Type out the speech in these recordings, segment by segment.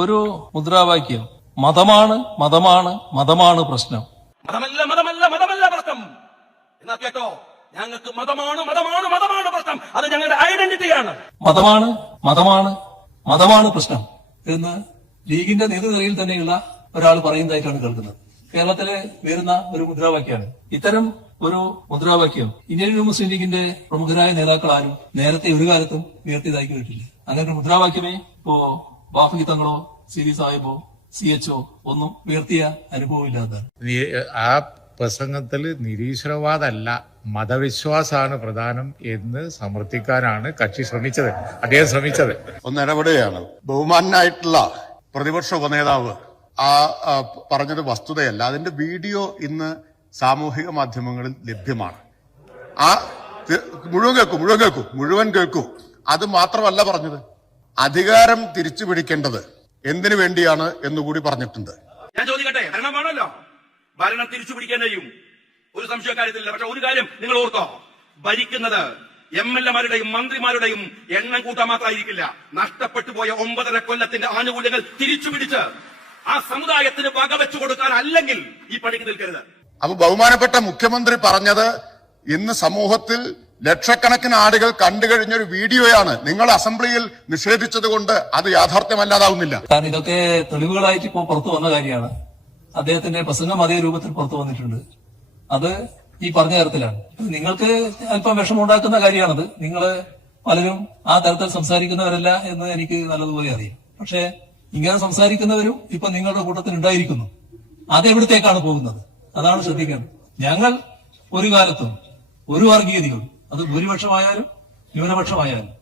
ഒരു മുദ്രാവാക്യം, മതമാണ് മതമാണ് മതമാണ് പ്രശ്നം. മതമല്ല മതമല്ല മതമല്ല പ്രശ്നം എന്നാ കേട്ടോ, ഞങ്ങൾക്ക് മതമാണ് മതമാണ് മതമാണ് പ്രശ്നം. അത് ഞങ്ങളുടെ ഐഡന്റിറ്റിയാണ്. മതമാണ് മതമാണ് മതമാണ് പ്രശ്നം എന്ന് ലീഗിന്റെ നേതൃനിരയിൽ തന്നെയുള്ള ഒരാൾ പറയുന്നതായിട്ടാണ് കേൾക്കുന്നത്. കേരളത്തിലെ വരുന്ന ഒരു മുദ്രാവാക്യമാണ്. ഇത്തരം ഒരു മുദ്രാവാക്യം ഇന്ത്യൻ മുസ്ലിം ലീഗിന്റെ പ്രമുഖരായ നേതാക്കൾ ആരും നേരത്തെ ഒരു കാലത്തും ഉയർത്തിയതായി കേട്ടില്ല. അങ്ങനെ ഒരു മുദ്രാവാക്യമേ ഇപ്പോ ബാഫി തങ്ങളോ സിരി സാഹിബോ CHO ഒന്നും ഉയർത്തിയ അനുഭവമില്ലാത്തതാണ്. ആ പ്രസംഗത്തിൽ നിരീശ്വരവാദമല്ല മതവിശ്വാസമാണ് പ്രധാനം എന്ന് സമർത്ഥിക്കാനാണ് കക്ഷി ശ്രമിച്ചത്, അദ്ദേഹം ശ്രമിച്ചത്. ഒന്ന് ഇടപെടുകയാണ്. ബഹുമാനായിട്ടുള്ള പ്രതിപക്ഷ ഉപനേതാവ് പറഞ്ഞത് വസ്തുതയല്ല. അതിന്റെ വീഡിയോ ഇന്ന് സാമൂഹിക മാധ്യമങ്ങളിൽ ലഭ്യമാണ്. മുഴുവൻ കേൾക്കൂ. അത് മാത്രമല്ല പറഞ്ഞത്, അധികാരം തിരിച്ചു പിടിക്കേണ്ടത് എന്തിനു വേണ്ടിയാണ് എന്നുകൂടി പറഞ്ഞിട്ടുണ്ട്. ഞാൻ ചോദിക്കട്ടെ, ഭരണമാണല്ലോ, ഭരണം തിരിച്ചു പിടിക്കാൻ കഴിയും, ഒരു സംശയക്കാര്യത്തിലില്ല. പക്ഷെ ഒരു കാര്യം നിങ്ങൾ ഓർത്തോ, ഭരിക്കുന്നത് MLA-മാരുടെയും മന്ത്രിമാരുടെയും എണ്ണം കൂട്ടാൻ മാത്രമായിരിക്കില്ല. നഷ്ടപ്പെട്ടു പോയ 9.5 കൊല്ലത്തിന്റെ ആനുകൂല്യങ്ങൾ തിരിച്ചു പിടിച്ച് ആ സമുദായത്തിന് വകവെച്ചു കൊടുക്കാൻ അല്ലെങ്കിൽ ഈ പണിക്ക് നിൽക്കരുത്. അപ്പൊ ബഹുമാനപ്പെട്ട മുഖ്യമന്ത്രി പറഞ്ഞത് ഇന്ന് സമൂഹത്തിൽ ലക്ഷക്കണക്കിന് ആളുകൾ കണ്ടു കഴിഞ്ഞൊരു വീഡിയോയാണ്. നിങ്ങൾ അസംബ്ലിയിൽ നിഷേധിച്ചത് കൊണ്ട് അത് യാഥാർത്ഥ്യമല്ലാതാവുന്നില്ല. കാരണം ഇതൊക്കെ തെളിവുകളായിട്ട് ഇപ്പോൾ പുറത്തു വന്ന കാര്യമാണ്. അദ്ദേഹത്തിന്റെ പ്രസംഗം അതേ രൂപത്തിൽ പുറത്തു വന്നിട്ടുണ്ട്. അത് ഈ പറഞ്ഞ തരത്തിലാണ്. നിങ്ങൾക്ക് അല്പം വിഷമമുണ്ടാക്കുന്ന കാര്യമാണത്. നിങ്ങൾ പലരും ആ തരത്തിൽ സംസാരിക്കുന്നവരല്ല എന്ന് എനിക്ക് നല്ലതുപോലെ അറിയാം. പക്ഷെ ഇങ്ങനെ സംസാരിക്കുന്നവരും ഇപ്പൊ നിങ്ങളുടെ കൂട്ടത്തിൽ ഉണ്ടായിരിക്കുന്നു. അതെവിടത്തേക്കാണ് പോകുന്നത്? അതാണ് ശ്രദ്ധിക്കേണ്ടത്. ഞങ്ങൾ ഒരു കാലത്തും ഒരു വർഗീയതയോടും, അത് ഭൂരിപക്ഷമായാലും ന്യൂനപക്ഷമായാലും,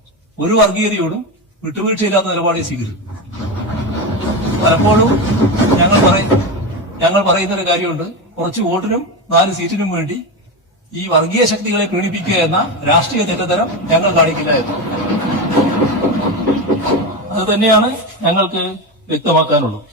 ഒരു വർഗീയതയോടും വിട്ടുവീഴ്ചയില്ലാത്ത നിലപാടെ സ്വീകരിക്കും. പലപ്പോഴും ഞങ്ങൾ പറയുന്ന ഒരു കാര്യമുണ്ട്, കുറച്ച് വോട്ടിനും 4 സീറ്റിനും വേണ്ടി ഈ വർഗീയ ശക്തികളെ പീഡിപ്പിക്കുക എന്ന രാഷ്ട്രീയ തെറ്റത്തരം ഞങ്ങൾ കാണിക്കില്ല എന്ന്. അത് തന്നെയാണ് ഞങ്ങൾക്ക് വ്യക്തമാക്കാനുള്ളത്.